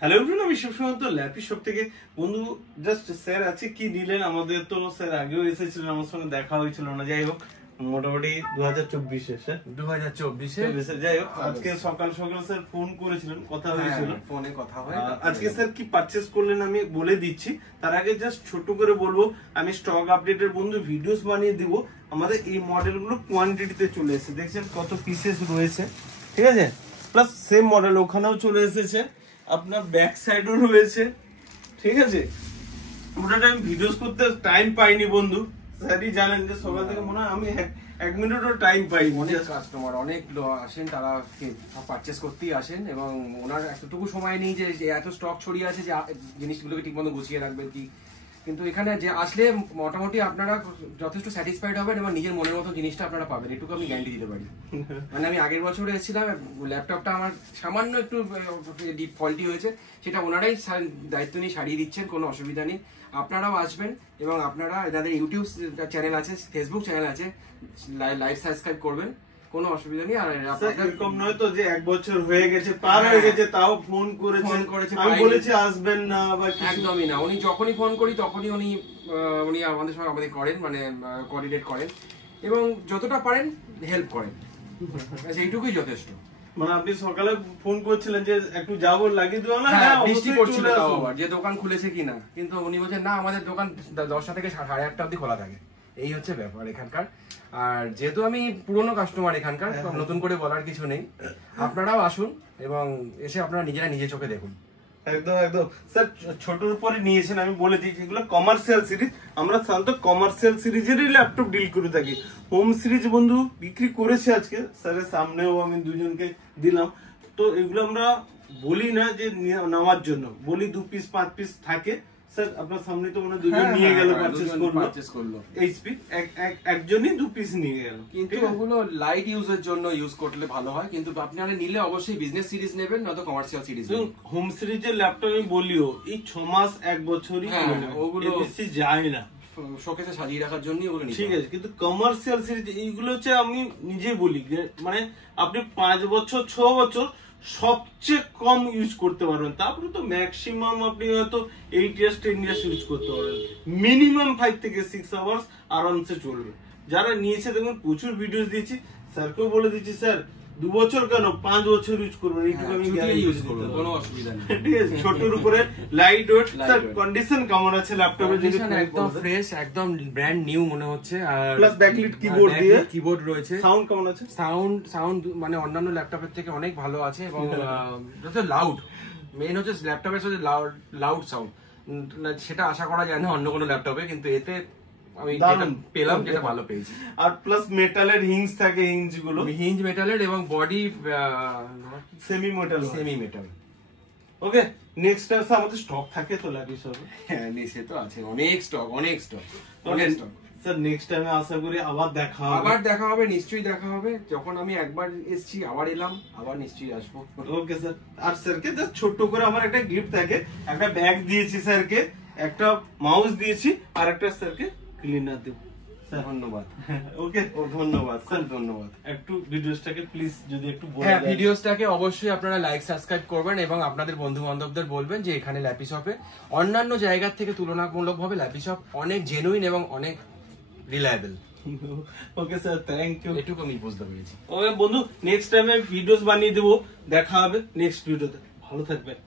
Hello everyone, আমি শিবসুমন্ত lappy shop থেকে। বন্ধু জাস্ট স্যার আছে কি নিলেন, আমাদের তো স্যার আগেও এসেছিলেন, আমার সঙ্গে দেখা হয়েছিল না। যাই হোক, মোটামুটি 2024-এ স্যার 2024-এ যাই হোক, আজকে সকাল সকাল স্যার ফোন করেছিলেন, কথা হয়েছিল, ফোনে কথা হয়। আজকে স্যার কি পারচেজ করলেন আমি বলে দিচ্ছি। তার আগে জাস্ট ছোট করে বলবো, আমি স্টক আপডেটের বন্ধু ভিডিওস বানিয়ে দিব। আমাদের এই মডেলগুলো কোয়ান্টিটিতে চলে এসেছে, দেখছেন কত পিসেস রয়েছে, ঠিক আছে। প্লাস সেম মডেল ওখানেও চলে এসেছে, আপনার ব্যাক সাইডও রয়েছে, ঠিক আছে। মোটামুটি আমি ভিডিওস করতে টাইম পাইনি বন্ধু, স্যারই জানেন যে সকাল থেকে মনে হয় আমি এক মিনিটও টাইম পাইনি। অনেক কাস্টমার অনেক আসেন, তারা পারচেস করতেই আসেন এবং ওনার এতটুকু সময় নেই যে এত স্টক ছড়িয়ে আছে যে জিনিসগুলোকে ঠিক মতো গুছিয়ে রাখবেন কি। কিন্তু এখানে যে আসলে মোটামুটি আপনারা যথেষ্ট স্যাটিসফাইড হবেন এবং নিজের মনের মতো জিনিসটা আপনারা পাবেন, এটুকু আমি গ্যারান্টি দিতে পারি। মানে আমি আগের বছরে এসেছিলাম, ল্যাপটপটা আমার সামান্য একটু ডিপ ফল্টি হয়েছে, সেটা ওনারাই দায়িত্ব নিয়ে সারিয়ে দিচ্ছেন, কোনো অসুবিধা নেই। আপনারাও আসবেন এবং আপনারা এনাদের ইউটিউব চ্যানেল আছে, ফেসবুক চ্যানেল আছে, লাইভ সাবস্ক্রাইব করবেন, কোনো অসুবিধা নেই। আর এরকম নয় তো যে এক বছর হয়ে গেছে, পার হয়ে গেছে, তাও ফোন করেছে, আমি বলেছি আসবেন না বা একদমই না। উনি যখনই ফোন করি তখনই উনি আমাদের সঙ্গে আমাদের করেন, মানে কোঅর্ডিনেট করেন এবং যতটা পারেন হেল্প করেন, সেইটুকুই যথেষ্ট। মানে আপনি সকালে ফোন করছিলেন যে একটু যাবো, লাগিয়ে দেবো না, বৃষ্টি পড়ছিল তাও আবার, যে দোকান খুলেছে কিনা, কিন্তু উনি বলছেন না আমাদের দোকান 10টা থেকে 8:30 অবধি খোলা থাকে। এই হচ্ছে ব্যাপার এখানকার। আর যেহেতু আমি পুরনো কাস্টমার এখানকার, নতুন করে বলার কিছু নেই, আপনারাও আসুন এবং এসে আপনারা নিজে চোখে দেখুন। একদম একদম স্যার, ছোটর উপরে নিয়েছেন, আমি বলে দিচ্ছি এগুলো কমার্শিয়াল সিরিজ। আমরা সাধারণত কমার্শিয়াল সিরিজেরই ল্যাপটপ ডিল করে থাকি। হোম সিরিজ বন্ধু বিক্রি করেছে আজকে, স্যারের সামনেও আমি দুজনকে দিলাম। তো এগুলো আমরা বলি না যে নেওয়ার জন্য, বলি 2 পিস 5 পিস থাকে। স্যার আপনার সামনে তো মনে দুজন নিয়ে গেল, পারচেজ করলো এইচপি, একজনই 2 পিস নিয়ে গেল। কিন্তু ওগুলো লাইট ইউজের জন্য ইউজ করলে ভালো হয়, কিন্তু আপনারা নিলে অবশ্যই বিজনেস সিরিজ নেবেন, নয়তো কমার্শিয়াল সিরিজ। হোম সিরিজের ল্যাপটপ আমি বলিও এই 6 মাস 1 বছরই, ওগুলো বেশি যায় না, শোকেসে সাজিয়ে রাখার জন্য ওগুলো ঠিক আছে। কিন্তু কমার্শিয়াল সিরিজ এইগুলো হচ্ছে, আমি নিজে বলি মানে আপনি 5 বছর 6 বছর সবচেয়ে কম ইউজ করতে পারবেন, তারপরে তো ম্যাক্সিমাম আপনি হয়তো 8 ইয়ার্স 10 ইয়ার্স ইউজ করতে পারবেন। মিনিমাম 5 থেকে 6 আওয়ার্স আরামসে চলবে। যারা নিয়েছে দেখুন, প্রচুর ভিডিও দিয়েছি, স্যারকেও বলে দিচ্ছি স্যার 2 বছর কেন 5 বছর ইউজ করবেন, এইটুকু আমি ইউজ করব, কোনো অসুবিধা নেই, ঠিক আছে। ছোটর উপরে লাইট ওয়েট। স্যার কন্ডিশন কেমন আছে ল্যাপটপের? একদম ফ্রেশ, একদম ব্র্যান্ড নিউ মনে হচ্ছে। আর প্লাস ব্যাকলিট কিবোর্ড দিয়ে, কিবোর্ড রয়েছে। সাউন্ড কেমন আছে? সাউন্ড মানে অন্যান্য ল্যাপটপের থেকে অনেক ভালো আছে এবং লাউড, মেইন হচ্ছে ল্যাপটপের সাথে লাউড সাউন্ড, সেটা আশা করা যায় না অন্য কোনো ল্যাপটপে, কিন্তু এতে আমি যেটা পেলাম যেটা ভালো পেয়েছি। আর প্লাস মেটালের হিঞ্জ থাকে, হিঞ্জ মেটালের এবং বডি সেমি মেটাল। ওকে, নেক্সট টাইম আমাদের স্টক থাকে তো লাগে সব। হ্যাঁ নিচে তো আছে অনেক স্টক। স্যার নেক্সট টাইমে আশা করি আবার দেখা হবে, নিশ্চয়ই দেখা হবে। যখন আমি একবার এসেছি, আবার এলাম, আবার নিশ্চয়ই আসবো। Okay sir. আর স্যারকে জাস্ট ছোট্ট করে আমার একটা গিফট থাকে, একটা ব্যাগ দিয়েছি স্যারকে, একটা মাউস দিয়েছি, আর একটা স্যারকে ক্লিনার দেব। ধন্যবাদ। ওকে, ধন্যবাদ স্যার, ধন্যবাদ। একটু ভিডিওসটাকে প্লিজ যদি একটু বলেন। হ্যাঁ, ভিডিওসটাকে অবশ্যই আপনারা লাইক সাবস্ক্রাইব করবেন এবং আপনাদের বন্ধু বান্ধবদের বলবেন যে এখানে ল্যাপি শপে অন্যান্য জায়গার থেকে তুলনামূলকভাবে ল্যাপি শপ অনেক জেনুইন এবং অনেক reliable. Okay sir, thank you. এটুকু আমি বুঝতে পেরেছি। ওকে বন্ধু, নেক্সট টাইমে ভিডিওস বানিয়ে দেবো, দেখা হবে নেক্সট ভিডিওতে। ভালো থাকবেন।